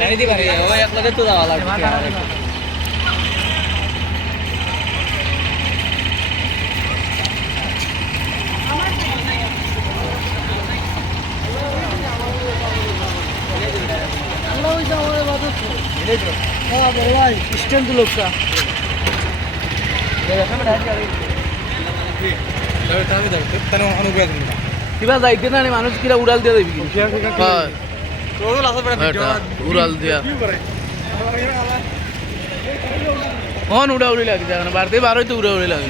গাড়ি দিবা। রে ও এক লগে তো যাওয়া লাগবে স্ট্যান্ড লোকটা কিবা যাইতে না মানুষ কিরা উড়াল দিয়ে দেবি হয় উড়াল দিয়া কখন উড়া উড়ি লাগছে বাড়তে বারোই তো উড়া উড়ি লাগে